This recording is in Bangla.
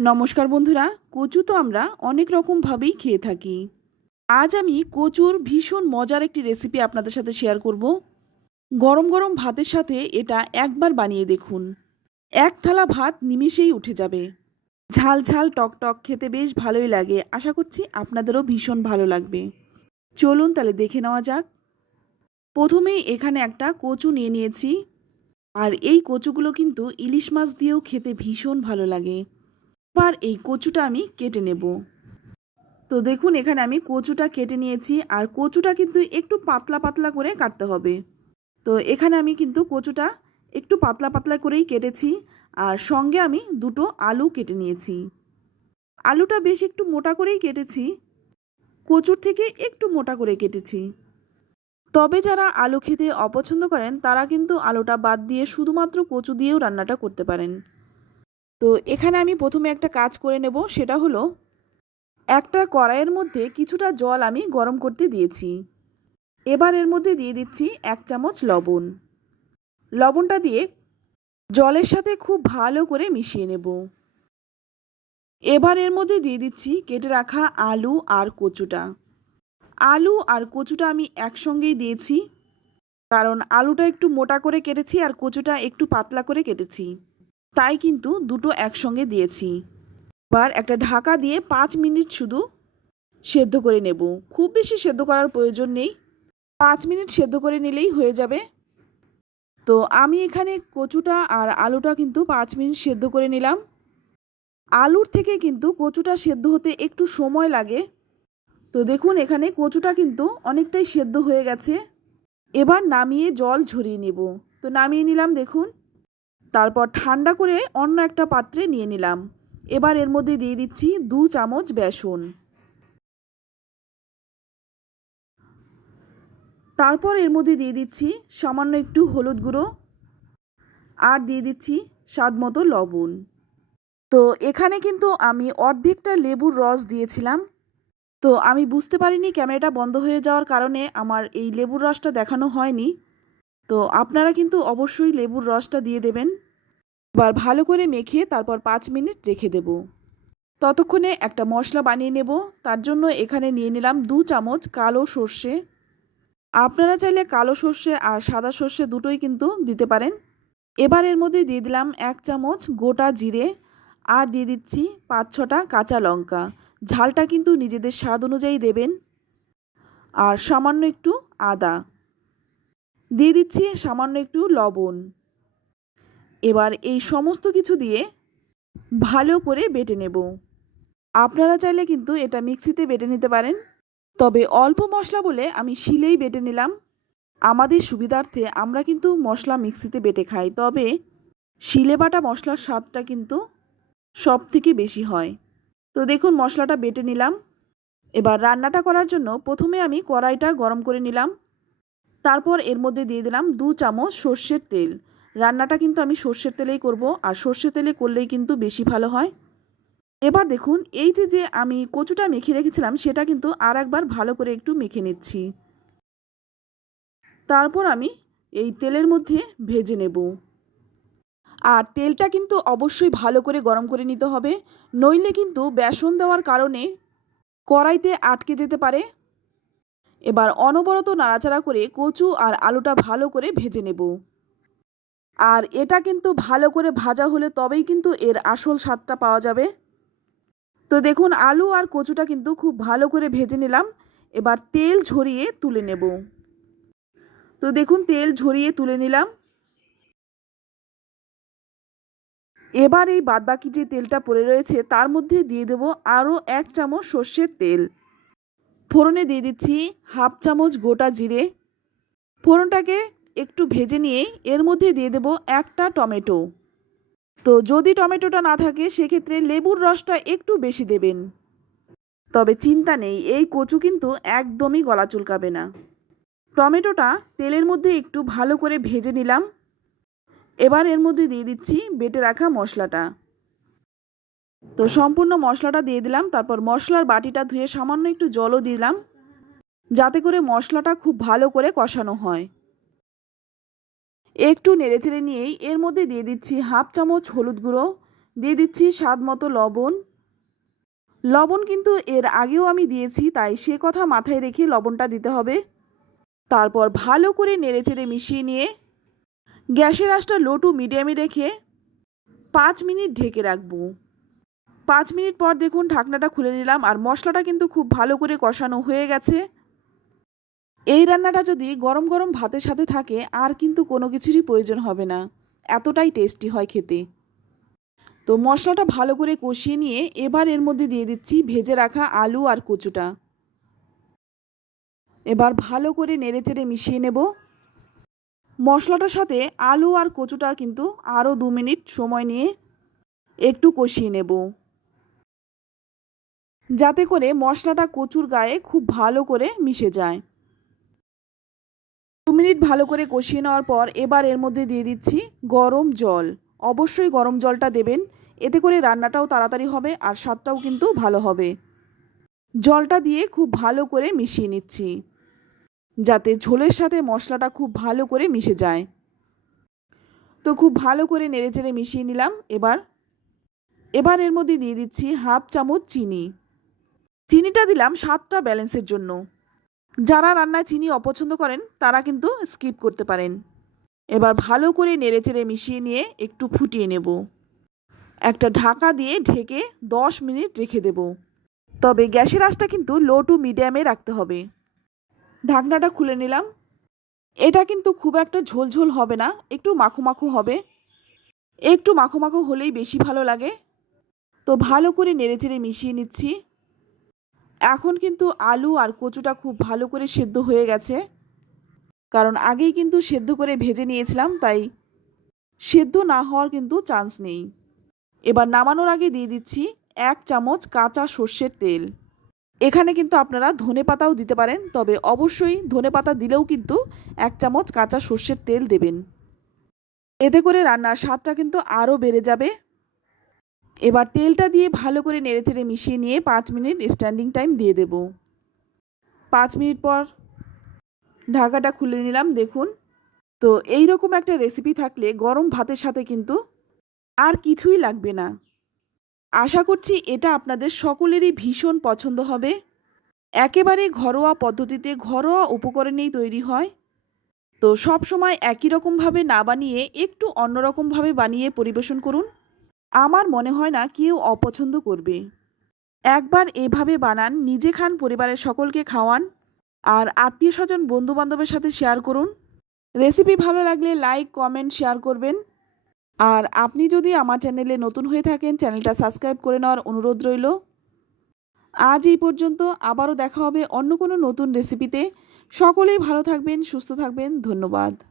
নমস্কার বন্ধুরা, কচু তো আমরা অনেক রকমভাবেই খেয়ে থাকি। আজ আমি কচুর ভীষণ মজার একটি রেসিপি আপনাদের সাথে শেয়ার করব। গরম গরম ভাতের সাথে এটা একবার বানিয়ে দেখুন। এক থালা ভাত নিমিষেই উঠে যাবে। ঝাল ঝাল টক টক খেতে বেশ ভালোই লাগে, আশা করছি আপনাদেরও ভীষণ ভালো লাগবে। চলুন তাহলে দেখে নেওয়া যাক। প্রথমেই এখানে একটা কচু নিয়ে নিয়েছি। আর এই কচুগুলো কিন্তু ইলিশ মাছ দিয়েও খেতে ভীষণ ভালো লাগে। এবার এই কচুটা আমি কেটে নেব। তো দেখুন, এখানে আমি কচুটা কেটে নিয়েছি আর কচুটা কিন্তু একটু পাতলা পাতলা করে কাটতে হবে। তো এখানে আমি কিন্তু কচুটা একটু পাতলা পাতলা করেই কেটেছি আর সঙ্গে আমি দুটো আলু কেটে নিয়েছি। আলুটা বেশ একটু মোটা করেই কেটেছি, কচুর থেকে একটু মোটা করে কেটেছি। তবে যারা আলু খেতে অপছন্দ করেন, তারা কিন্তু আলুটা বাদ দিয়ে শুধুমাত্র কচু দিয়েও রান্নাটা করতে পারেন। তো এখানে আমি প্রথমে একটা কাজ করে নেব, সেটা হলো একটা কড়াইয়ের মধ্যে কিছুটা জল আমি গরম করতে দিয়েছি। এবার এর মধ্যে দিয়ে দিচ্ছি এক চামচ লবণ। লবণটা দিয়ে জলের সাথে খুব ভালো করে মিশিয়ে নেব। এবার এর মধ্যে দিয়ে দিচ্ছি কেটে রাখা আলু আর কচুটা। আলু আর কচুটা আমি একসঙ্গেই দিয়েছি, কারণ আলুটা একটু মোটা করে কেটেছি আর কচুটা একটু পাতলা করে কেটেছি। তাই কিন্তু দুটো একসঙ্গে দিয়েছি। এবার একটা ঢাকা দিয়ে পাঁচ মিনিট শুধু সেদ্ধ করে নেব। খুব বেশি সেদ্ধ করার প্রয়োজন নেই। পাঁচ মিনিট সেদ্ধ করে নিলেই হয়ে যাবে। তো আমি এখানে কচুটা আর আলুটা কিন্তু পাঁচ মিনিট সেদ্ধ করে নিলাম। আলুর থেকে কিন্তু কচুটা সেদ্ধ হতে একটু সময় লাগে। তো দেখুন, এখানে কচুটা কিন্তু অনেকটাই সেদ্ধ হয়ে গেছে। এবার নামিয়ে জল ঝরিয়ে নেব। তো নামিয়ে নিলাম, দেখুন। তারপর ঠান্ডা করে অন্য একটা পাত্রে নিয়ে নিলাম। এবার এর মধ্যে দিয়ে দিচ্ছি দু চামচ বেসন। তারপর এর মধ্যে দিয়ে দিচ্ছি সামান্য একটু হলুদ গুঁড়ো আর দিয়ে দিচ্ছি স্বাদ মতো লবণ। তো এখানে কিন্তু আমি অর্ধেকটা লেবুর রস দিয়েছিলাম। তো আমি বুঝতে পারিনি ক্যামেরাটা বন্ধ হয়ে যাওয়ার কারণে আমার এই লেবুর রসটা দেখানো হয়নি। তো আপনারা কিন্তু অবশ্যই লেবুর রসটা দিয়ে দেবেন। এবার ভালো করে মেখে তারপর পাঁচ মিনিট রেখে দেব। ততক্ষণে একটা মশলা বানিয়ে নেব। তার জন্য এখানে নিয়ে নিলাম দু চামচ কালো সর্ষে। আপনারা চাইলে কালো সর্ষে আর সাদা সর্ষে দুটোই কিন্তু দিতে পারেন। এবার এর মধ্যে দিয়ে দিলাম এক চামচ গোটা জিরে আর দিয়ে দিচ্ছি পাঁচ ছটা কাঁচা লঙ্কা। ঝালটা কিন্তু নিজেদের স্বাদ অনুযায়ী দেবেন। আর সামান্য একটু আদা। দিয়ে দিচ্ছি সামান্য একটু লবণ। এবার এই সমস্ত কিছু দিয়ে ভালো করে বেটে নেব। আপনারা চাইলে কিন্তু এটা মিক্সিতে বেটে নিতে পারেন। তবে অল্প মশলা বলে আমি শিলেই বেটে নিলাম। আমাদের সুবিধার্থে আমরা কিন্তু মশলা মিক্সিতে বেটে খাই, তবে শিলে বাটা মশলার স্বাদটা কিন্তু সব থেকে বেশি হয়। তো দেখুন, মশলাটা বেটে নিলাম। এবার রান্নাটা করার জন্য প্রথমে আমি কড়াইটা গরম করে নিলাম। তারপর এর মধ্যে দিয়ে দিলাম দু চামচ সর্ষের তেল। রান্নাটা কিন্তু আমি সর্ষের তেলেই করব, আর সর্ষের তেলে করলেই কিন্তু বেশি ভালো হয়। এবার দেখুন, এই যে যে আমি কচুটা মেখে রেখেছিলাম, সেটা কিন্তু আর একবার ভালো করে একটু মেখে নিচ্ছি। তারপর আমি এই তেলের মধ্যে ভেজে নেব। আর তেলটা কিন্তু অবশ্যই ভালো করে গরম করে নিতে হবে, নইলে কিন্তু বেসন দেওয়ার কারণে কড়াইতে আটকে যেতে পারে এবার অনবরত নাড়াচাড়া করে কচু আর আলুটা ভালো করে ভেজে নেব। আর এটা কিন্তু ভালো করে ভাজা হলে তবেই কিন্তু এর আসল স্বাদটা পাওয়া যাবে। তো দেখুন, আলু আর কচুটা কিন্তু খুব ভালো করে ভেজে নিলাম। এবার তেল ঝরিয়ে তুলে নেব। তো দেখুন, তেল ঝরিয়ে তুলে নিলাম। এবার এই বাদবাকি যে তেলটা পড়ে রয়েছে, তার মধ্যে দিয়ে দেব আরও এক চামচ সর্ষের তেল। ফোড়নে দিয়ে দিচ্ছি হাফ চামচ গোটা জিরে। ফোড়নটাকে একটু ভেজে নিয়ে এর মধ্যে দিয়ে দেব একটা টমেটো। তো যদি টমেটোটা না থাকে, সেক্ষেত্রে লেবুর রসটা একটু বেশি দেবেন। তবে চিন্তা নেই, এই কচু কিন্তু একদমই গলা চুলকাবে না। টমেটোটা তেলের মধ্যে একটু ভালো করে ভেজে নিলাম। এবার এর মধ্যে দিয়ে দিচ্ছি বেটে রাখা মশলাটা। তো সম্পূর্ণ মশলাটা দিয়ে দিলাম, তারপর মশলার বাটিটা ধুয়ে সামান্য একটু জলও দিলাম, যাতে করে মশলাটা খুব ভালো করে কষানো হয়। একটু নেড়েচেড়ে নিয়েই এর মধ্যে দিয়ে দিচ্ছি হাফ চামচ হলুদ গুঁড়ো, দিয়ে দিচ্ছি স্বাদ মতো লবণ। লবণ কিন্তু এর আগেও আমি দিয়েছি, তাই সে কথা মাথায় রেখে লবণটা দিতে হবে। তারপর ভালো করে নেড়েচেড়ে মিশিয়ে নিয়ে গ্যাসের আঁচটা লো টু মিডিয়ামে রেখে পাঁচ মিনিট ঢেকে রাখব। পাঁচ মিনিট পর দেখুন ঢাকনাটা খুলে নিলাম আর মশলাটা কিন্তু খুব ভালো করে কষানো হয়ে গেছে। এই রান্নাটা যদি গরম গরম ভাতের সাথে থাকে, আর কিন্তু কোনো কিছুরই প্রয়োজন হবে না। এতটাই টেস্টি হয় খেতে। তো মশলাটা ভালো করে কষিয়ে নিয়ে এবার এর মধ্যে দিয়ে দিচ্ছি ভেজে রাখা আলু আর কচুটা। এবার ভালো করে নেড়েচেড়ে মিশিয়ে নেব। মশলাটার সাথে আলু আর কচুটা কিন্তু আরও দু মিনিট সময় নিয়ে একটু কষিয়ে নেব। যাতে করে মশলাটা কচুর গায়ে খুব ভালো করে মিশে যায়। দু মিনিট ভালো করে কষিয়ে নেওয়ার পর এবার এর মধ্যে দিয়ে দিচ্ছি গরম জল। অবশ্যই গরম জলটা দেবেন, এতে করে রান্নাটাও তাড়াতাড়ি হবে আর স্বাদটাও কিন্তু ভালো হবে। জলটা দিয়ে খুব ভালো করে মিশিয়ে নিচ্ছি, যাতে ঝোলের সাথে মশলাটা খুব ভালো করে মিশে যায়। তো খুব ভালো করে নেড়েচেড়ে মিশিয়ে নিলাম, এবার এবার এর মধ্যে দিয়ে দিচ্ছি হাফ চামচ চিনি। চিনিটা দিলাম সাতটা ব্যালেন্সের জন্য। যারা রান্নায় চিনি অপছন্দ করেন, তারা কিন্তু স্কিপ করতে পারেন। এবার ভালো করে নেড়েচেড়ে মিশিয়ে নিয়ে একটু ফুটিয়ে নেব। একটা ঢাকা দিয়ে ঢেকে দশ মিনিট রেখে দেব। তবে গ্যাসের আঁচটা কিন্তু লো টু মিডিয়ামে রাখতে হবে। ঢাকনাটা খুলে নিলাম। এটা কিন্তু খুব একটা ঝোলঝোল হবে না, একটু মাখো মাখো হবে। একটু মাখো মাখো হলেই বেশি ভালো লাগে। তো ভালো করে নেড়েচেড়ে মিশিয়ে নিচ্ছি। এখন কিন্তু আলু আর কচুটা খুব ভালো করে সেদ্ধ হয়ে গেছে। কারণ আগেই কিন্তু সেদ্ধ করে ভেজে নিয়েছিলাম, তাই সেদ্ধ না হওয়ার কিন্তু চান্স নেই। এবার নামানোর আগে দিয়ে দিচ্ছি এক চামচ কাঁচা সর্ষের তেল। এখানে কিন্তু আপনারা ধনে পাতাও দিতে পারেন, তবে অবশ্যই ধনে পাতা দিলেও কিন্তু এক চামচ কাঁচা সর্ষের তেল দেবেন। এতে করে রান্নার স্বাদটা কিন্তু আরও বেড়ে যাবে। এবার তেলটা দিয়ে ভালো করে নেড়েচেড়ে মিশিয়ে নিয়ে পাঁচ মিনিট স্ট্যান্ডিং টাইম দিয়ে দেব। পাঁচ মিনিট পর ঢাকাটা খুলে নিলাম, দেখুন। তো এই রকম একটা রেসিপি থাকলে গরম ভাতের সাথে কিন্তু আর কিছুই লাগবে না। আশা করছি এটা আপনাদের সকলেরই ভীষণ পছন্দ হবে। একেবারে ঘরোয়া পদ্ধতিতে ঘরোয়া উপকরণেই তৈরি হয়। তো সব সময় একই রকমভাবে না বানিয়ে একটু অন্যরকমভাবে বানিয়ে পরিবেশন করুন। আমার মনে হয় না কেউ অপছন্দ করবে। একবার এভাবে বানান, নিজে খান, পরিবারের সকলকে খাওয়ান, আর আত্মীয় স্বজন বন্ধুবান্ধবের সাথে শেয়ার করুন। রেসিপি ভালো লাগলে লাইক, কমেন্ট, শেয়ার করবেন। আর আপনি যদি আমার চ্যানেলে নতুন হয়ে থাকেন, চ্যানেলটা সাবস্ক্রাইব করে নেওয়ার অনুরোধ রইল। আজ এই পর্যন্ত, আবারও দেখা হবে অন্য কোনো নতুন রেসিপিতে। সকলেই ভালো থাকবেন, সুস্থ থাকবেন, ধন্যবাদ।